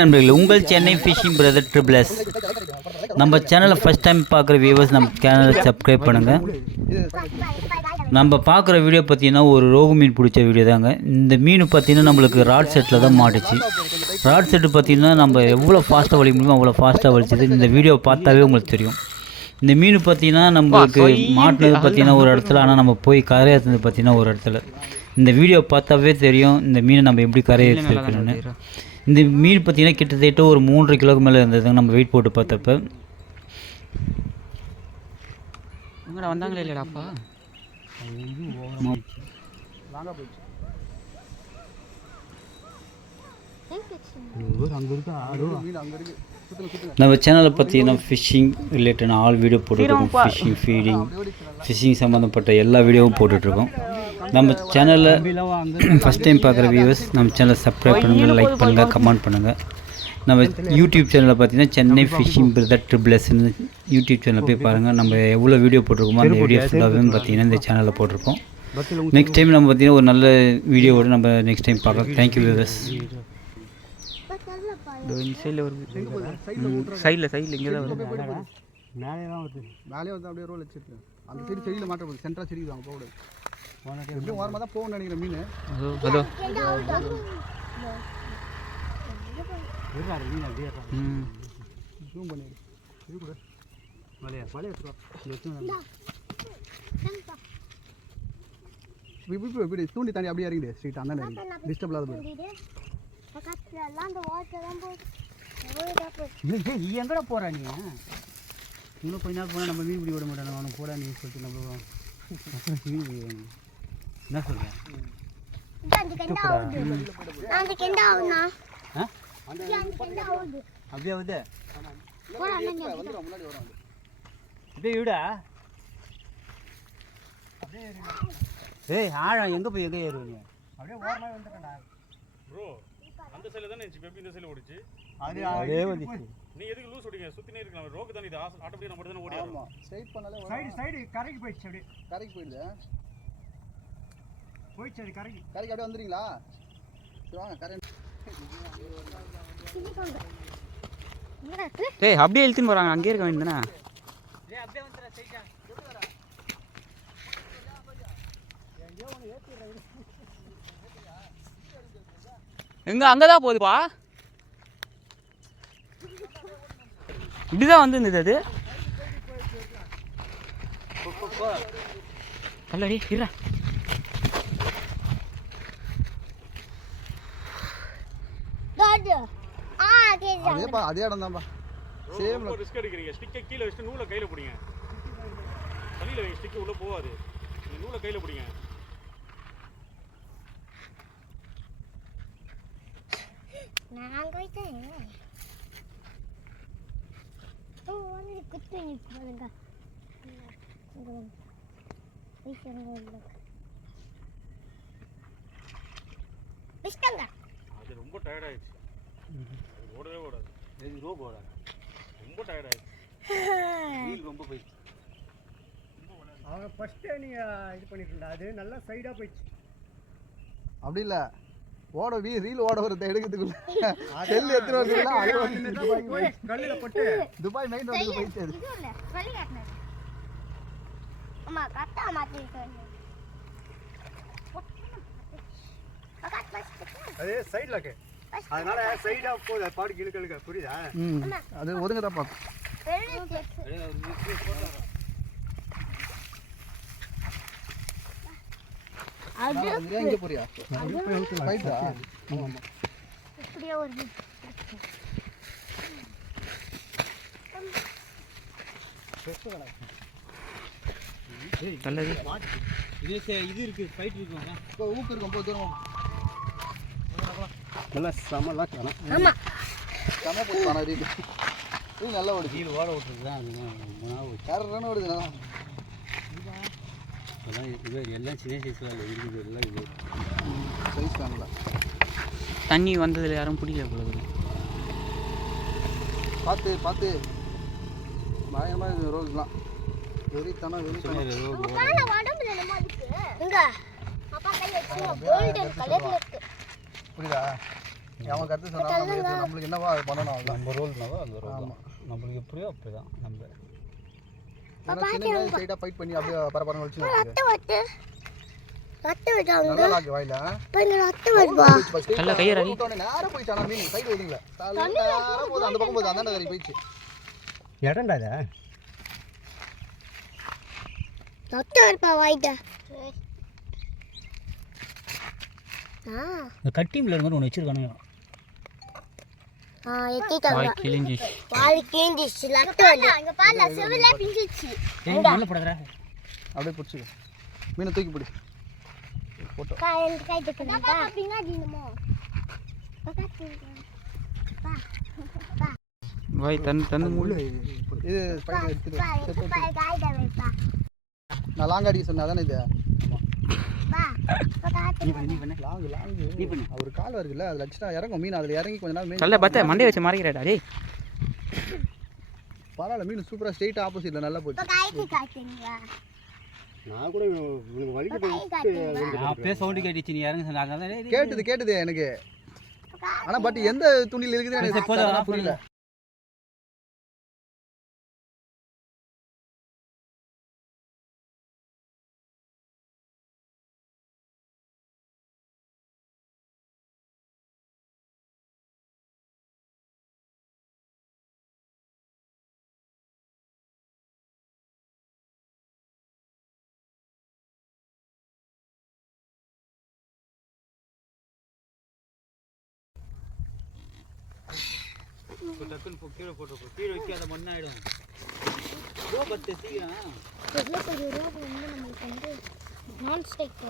நண்பர்களே, உங்கள் Chennai phishing brother triple S. நம்ம சேனலை ஃபஸ்ட் டைம் பார்க்குற வியூவர்ஸ் நம்ம சேனலை சப்ஸ்கிரைப் பண்ணுங்கள். நம்ம பார்க்குற வீடியோ பார்த்தீங்கன்னா ஒரு ரோகு மீன் பிடிச்ச வீடியோ தாங்க. இந்த மீன் பார்த்தீங்கன்னா நம்மளுக்கு ராட் செட்டில் தான் மாட்டுச்சு. ராட் செட்டு பார்த்தீங்கன்னா நம்ம எவ்வளோ ஃபாஸ்ட்டாக வலிக்க முடியுமோ அவ்வளோ ஃபாஸ்ட்டாக வலிச்சது. இந்த வீடியோ பார்த்தாவே உங்களுக்கு தெரியும். இந்த மீன் பார்த்தீங்கன்னா நம்மளுக்கு மாட்டினது பார்த்தீங்கன்னா ஒரு இடத்துல, ஆனால் நம்ம போய் கரையாற்றுனது பார்த்தீங்கன்னா ஒரு இடத்துல. இந்த வீடியோ பார்த்தாவே தெரியும் இந்த மீனை நம்ம எப்படி கரையாற்றிருக்கணும்னு. இந்த மீன் பார்த்தீங்கன்னா கிட்டத்தட்ட ஒரு 3 கிலோக்கு மேலே இருந்ததுங்க நம்ம வெயிட் போட்டு பார்த்தப்ப. உங்களோட வந்தாங்களே இல்லைடாப்பா. நம்ம சேனலை பார்த்தீங்கன்னா ஃபிஷ்ஷிங் ரிலேட்டடான ஆல் வீடியோ போட்டுருக்கோம். ஃபிஷ்ஷிங், ஃபீடிங், ஃபிஷ்ஷிங் சம்மந்தப்பட்ட எல்லா வீடியோவும் போட்டுட்ருக்கோம். நம்ம சேனலில் ஃபஸ்ட் டைம் பார்க்குற வியூவர்ஸ் நம்ம சேனலை சப்ஸ்கிரைப் பண்ணுங்கள், லைக் பண்ணுங்கள், கமெண்ட் பண்ணுங்கள். நம்ம யூடியூப் சேனலில் பார்த்தீங்கன்னா சென்னை ஃபிஷிங் பிரதர் ட்ரிபிள்எஸ்ன்னு யூடியூப் சேனலில் போய் பாருங்கள். நம்ம எவ்வளோ வீடியோ போட்டிருக்கோமோ அந்த வீடியோ ஃபுல்லாகவே பார்த்தீங்கன்னா இந்த சேனலில் போட்டிருப்போம். நெக்ஸ்ட் டைம் நம்ம பார்த்தீங்கன்னா ஒரு நல்ல வீடியோவோடு நம்ம நெக்ஸ்ட் டைம் பார்க்கலாம். Thank you viewers. சைடில் இங்கே தான் வருது. மேலே வந்து அப்படியே ரோல் வச்சுருக்கு. அந்த சைடு செடியில் மாட்ட போகுது. சென்ட்ரா செடிக்கு வாங்க போகக்கூடாது. எப்படியும் ஓரமாக தான் போகணும்னு நினைக்கிறேன் மீன். அதோ ஜூம் பண்ணிடு. இது கூட இப்படி தூண்டி தாண்டி அப்படியே இறங்கிடு. ஸ்ட்ரீட் அந்த டிஸ்டர்ப் இல்லாத போய் எங்கடா போகிறா நீ? இன்னும் கொஞ்ச நாள் போனால் நம்ம மீன் பிடி விட மாட்டோம். அவனுக்கு போடா நீ சொல்லிட்டு நம்ம என்ன சொல்கிறேன்? அப்படியே வந்து அப்படியே விடா. ஏய் ஆழம் எங்கே போய் எங்கே ஏறுவீங்க? அப்படியே ஓரமாக வந்துட்டேன்டா ப்ரோ. அந்த சைடுல தானே இருந்துச்சு. பெப்பி இந்த சைடுல ஓடிச்சு. அதே வந்துச்சு. நீ எதுக்கு லூஸ் ஓடிங்க? சுத்தினே இருக்கலாம். ரோக்கு தானே இது. ஆட்டோமேட்டிக்கா நம்ம தானே ஓடி வரோம். ஸ்ட்ரைட் பண்ணாலே சைடு கரைக்கு போயிடுச்சு. அப்படியே கரைக்கு போயிடுது. அது கரைக்கு அப்படியே வந்துறீங்களா? சரி வாங்க கரை. ஏய் அப்படியே இழுத்துன்னு போகிறாங்க. அங்கேயே இருக்க வேண்டியதானே? எங்க அங்கதான் போகுதுப்பா. இப்படிதான் வந்து இருந்தது அது. கல்லடி இருடா. அதே இடம் தான்ப்பா. சேம் ரிஸ்க் எடுக்கிறீங்க. ஸ்டிக்கை கீழே வச்சுட்டு நூலை கையில பிடிங்க. தண்ணியில வைங்க. ஸ்டிக்கு உள்ள போகாது. நீங்க நூலை கையில பிடிங்க. அது ரொம்ப டயர்ட் ஆயிடுச்சு. ஓடவே ஓடாது. ரோப் ஓடாது. ரொம்ப டயர்ட் ஆயிடுச்சு. வீல் ரொம்ப போயிடுச்சு. அவன் ஃபஸ்ட்டே நீங்கள் இது பண்ணிட்டுண்டா. அது நல்லா சைடாக போயிடுச்சு. அப்படி இல்லை ஓட ரீல் ஓட வரதை எடுக்கிறதுக்குள்ள செல் எடுத்துட்டு வரதுக்குள்ள கல்லில் போட்டு துபாய் மெயின் ரோடுக்கு போயிடுச்சு. அது சைடில் இருக்கு. அதனால சைடாக போகுது. பாடு இழுக்க புரியுதா? அது ஒதுங்கதான் பார்த்து எங்க போறியா? இது இருக்கு. ஃபைட் இருக்கும். ஊக்கு இருக்கும். போது தூரம் நல்லா சமலாம் காணும். சம போட்டு ரீல் நல்லா ஓடுது. கீழே ஓட விட்டுருக்குதான். கரெக்டான ஓடுதுண்ணா. இது எல்லாம் சின்ன சைஸ்ல இருக்குது. எல்லாம் இது சைஸ் காணல. தண்ணி வந்ததில் யாரும் பிடிக்கல போல. பார்த்து பயமாக இருக்குது ரோஸ்லாம். வெறித்தனம் புரியுதா? அவன் கருத்து சொன்னாலும் நம்மளுக்கு என்னவா பண்ணணும் அவ்வளோ நம்ம ரோல்னாவோ அந்த ரோல் தான் நம்மளுக்கு எப்படியோ அப்படி தான் நம்ம சின்ன ஸ்ட்ரைட்டாக ஃபைட் பண்ணி அப்படியே பரபரம் வச்சு நல்லா லாக்கு வாயில நல்ல கையறாடி நேரம் போயிடுச்சு ஆனால் மீன் சைடு ஒதுங்கள நேரம் போகுது அந்த பக்கம் போகுது அந்த கறி போயிடுச்சு இடம்டா இது கட்டிமில் மாதிரி ஒன்று வச்சிருக்கானுங்க நல்ல படுறா அப்படியே பிடிச்சிக்க மீனை தூக்கி பிடி போட்டோ வாய் தண்ணி முள்ளு இது ஸ்பைடர் எடுத்துட்டு நான் லாங் அடிக்க சொன்னா தானே இது லாங்கு அவர் கால் வருதுல்ல அதில் அடிச்சுட்டா இறங்கும் மீன் அதில் இறங்கி கொஞ்ச நாள் மீன் நல்ல பார்த்தா மண்டே வச்சு மாறிக்கிறாடா டேய் பரவாயில்ல மீன் சூப்பராக ஸ்ட்ரெயிட் ஆப்போசிட்ல நல்லா போச்சு நான் கூட அப்பே சவுண்டு கேட்டுச்சு நீ இறங்க சொன்னாங்க கேட்டுது எனக்கு ஆனால் பட் எந்த துணியில் இருக்குது எனக்கு புரியல டக்குன்னு கீழே போட்டு கீழே வைக்க அதை மண்ணாயிடும் பத்து சீக்கிரம் நான்ஸ்டிக்